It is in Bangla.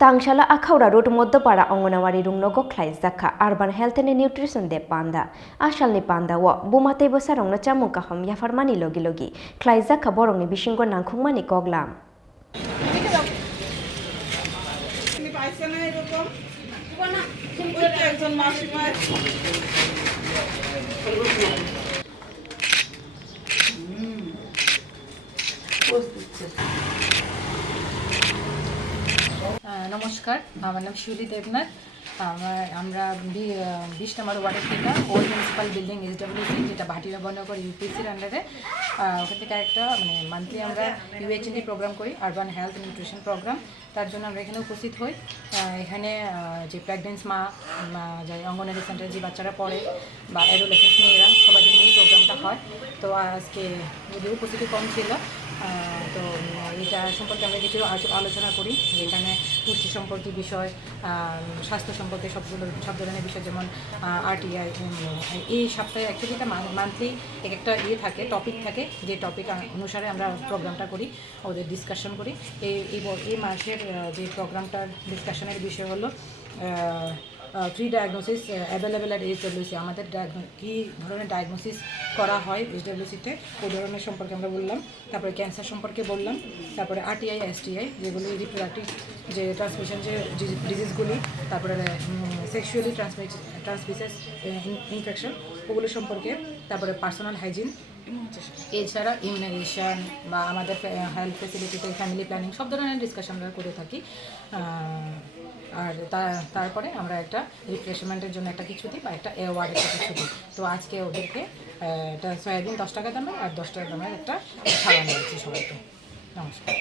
Tangsalo Akhaora Road Madyo Anganwari Rungnogo khlaijakha Urban Health and Nutrition de panda Asalni panda wo bumate bosarongno chamung kaham yafarmani logi khlaijakha borongni bisingo nangkhungmani koglam নমস্কার, আমার নাম শিউলি দেবনাথ। আমরা 20 নম্বর ওয়ার্ডের থেকে ওল্ড মিউনিসিপাল বিল্ডিং SWC যেটা ভাটিয়া বনগর UPSCর আন্ডারে ওখান থেকে একটা মান্থলি আমরা UHND প্রোগ্রাম করি, আরবান হেলথ নিউট্রিশন প্রোগ্রাম। তার জন্য আমরা এখানে উপস্থিত হই। এখানে যে প্রেগনেন্ট মা যে অঙ্গনওয়াড়ি সেন্টারে যে বাচ্চারা পড়ে বা অ্যাডোলেসেন্স মেয়েরা সবাইকে নিয়ে প্রোগ্রামটা হয়। তো আজকে যদিও উপস্থিতি কম ছিল, তো এটা সম্পর্কে আমরা কিছু আলোচনা করি। এখানে পুষ্টি সম্পর্কে বিষয়, স্বাস্থ্য সম্পর্কে সব ধরনের বিষয়, যেমন RTI। এই সপ্তাহে অ্যাকচুয়ালি এটা মান্থলি একটা থাকে, টপিক থাকে, যে টপিক অনুসারে আমরা প্রোগ্রামটা করি, ওদের ডিসকাশন করি। এই মাসের যে প্রোগ্রামটার ডিসকাশনের বিষয় হলো free diagnosis available at SWC। আমাদের কী ধরনের ডায়াগনোসিস করা হয় SWCতে ওই ধরনের সম্পর্কে আমরা বললাম। তারপরে ক্যান্সার সম্পর্কে বললাম। তারপরে RTI STI যেগুলি রিপ্রোডাক্টিভ যে ট্রান্সমিশন যে ডিজিজগুলি, তারপরে সেক্সুয়ালি ট্রান্সমিটেড ইনফেকশন ওগুলো সম্পর্কে, তারপরে পার্সোনাল হাইজিন, এছাড়া ইমিউনাইজেশন বা আমাদের হেলথ ফেসিলিটিতে ফ্যামিলি প্ল্যানিং সব ধরনের ডিসকাশন আমরা করে থাকি। আর তারপরে আমরা একটা রিফ্রেশমেন্টের জন্য একটা কিছু দিই বা একটা অ্যাওয়ার্ড একটা কিছু দিই। তো আজকে ওদেরকে একটা সয়াবিন 10 টাকা দামের আর 10 টাকা দামের একটা খাওয়া নিয়েছি সবাইকে। নমস্কার।